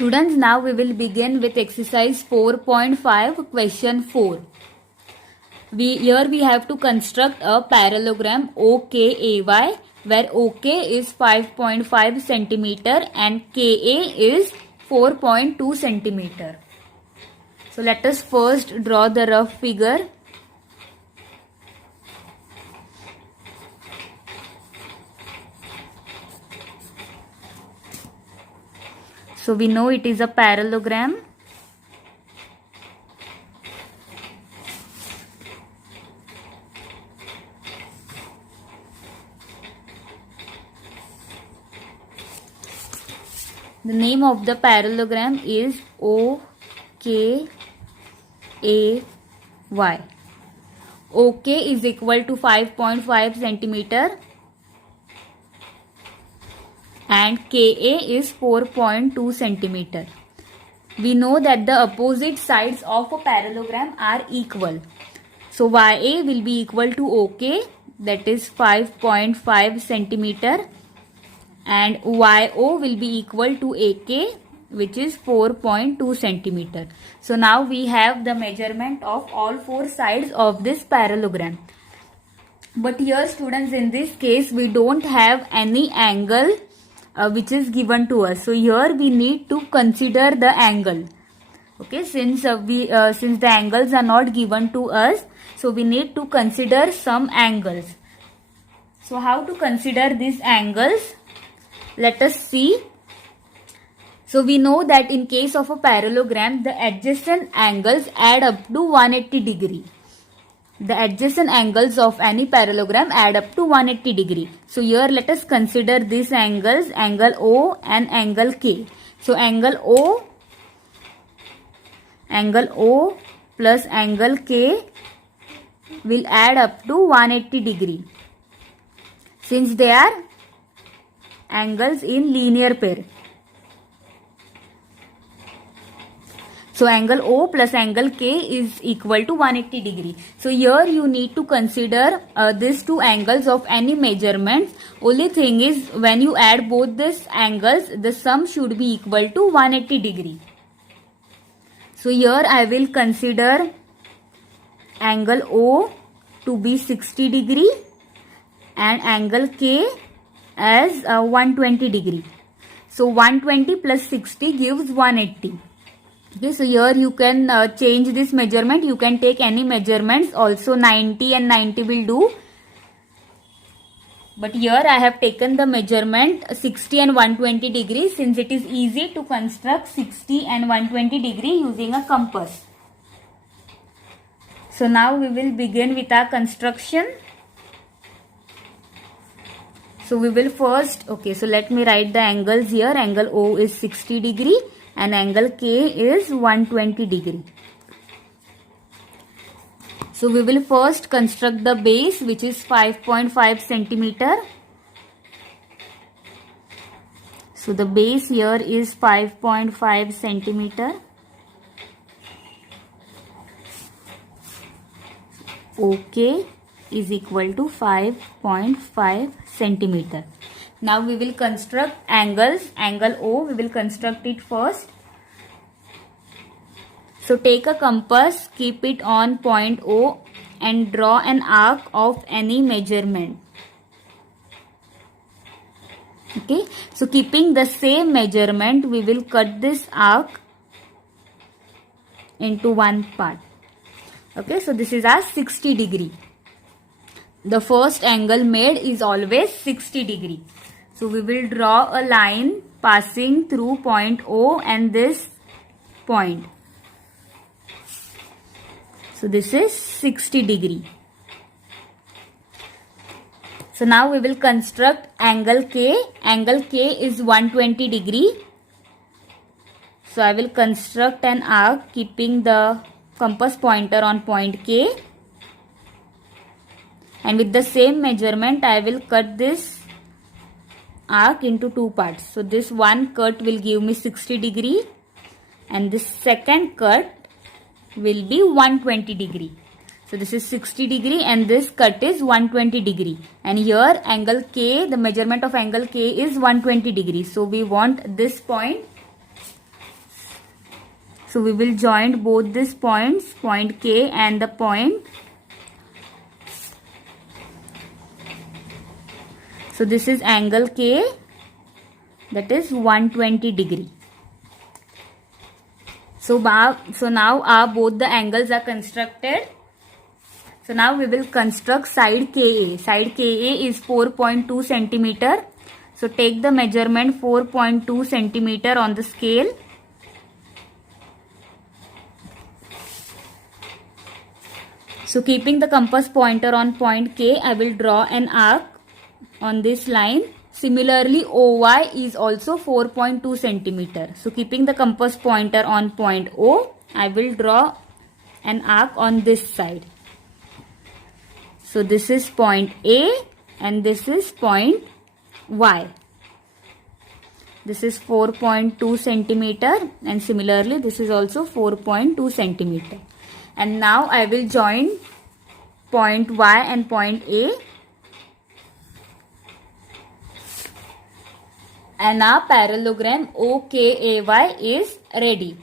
Students, now we will begin with exercise 4.5 question 4. Here we have to construct a parallelogram OKAY where OK is 5.5 centimeter and KA is 4.2 centimeter. So let us first draw the rough figure. So we know it is a parallelogram. The name of the parallelogram is OKAY. OK is equal to 5.5 centimeter and KA is 4.2 centimeter. We know that the opposite sides of a parallelogram are equal. So YA will be equal to OK, that is 5.5 centimeter, and YO will be equal to AK, which is 4.2 centimeter. So now we have the measurement of all four sides of this parallelogram. But here students, in this case we don't have any angle which is given to us. So here we need to consider the angle. Okay, since the angles are not given to us, so we need to consider some angles. So how to consider these angles? Let us see. So we know that in case of a parallelogram, the adjacent angles add up to 180 degree. The adjacent angles of any parallelogram add up to 180 degree. So here let us consider these angles, angle O and angle K. So angle O plus angle K will add up to 180 degree, since they are angles in linear pair. So angle O plus angle K is equal to 180 degree. So here you need to consider these two angles of any measurements. Only thing is, when you add both these angles, the sum should be equal to 180 degree. So here I will consider angle O to be 60 degree and angle K as 120 degree. So 120 plus 60 gives 180. Okay, so here you can change this measurement. You can take any measurements. Also 90 and 90 will do. But here I have taken the measurement 60 and 120 degrees, since it is easy to construct 60 and 120 degree using a compass. So now we will begin with our construction. So we will first, so let me write the angles here. Angle O is 60 degree and angle K is 120 degree. So we will first construct the base, which is 5.5 centimeter. So the base here is 5.5 centimeter. OK is equal to 5.5 centimeter. Now we will construct angles. Angle O, we will construct it first. So take a compass, keep it on point O and draw an arc of any measurement. Okay, so keeping the same measurement, we will cut this arc into one part. Okay, so this is our 60 degree. The first angle made is always 60 degree. So we will draw a line passing through point O and this point. So this is 60 degree. So now we will construct angle K. Angle K is 120 degree. So I will construct an arc keeping the compass pointer on point K. And with the same measurement, I will cut this arc into two parts. So this one cut will give me 60 degree and this second cut will be 120 degree. So this is 60 degree and this cut is 120 degree. And here angle K, the measurement of angle K is 120 degree. So we want this point So we will join both these points, point K and the point. So this is angle K, that is 120 degree. So now both the angles are constructed. So now we will construct side KA. Side KA is 4.2 centimeter. So take the measurement 4.2 centimeter on the scale. So keeping the compass pointer on point K, I will draw an arc on this line. Similarly, OY is also 4.2 centimeter. So keeping the compass pointer on point O, I will draw an arc on this side. So this is point A and this is point Y. This is 4.2 centimeter and similarly this is also 4.2 centimeter. And now I will join point Y and point A. And our parallelogram OKAY is ready.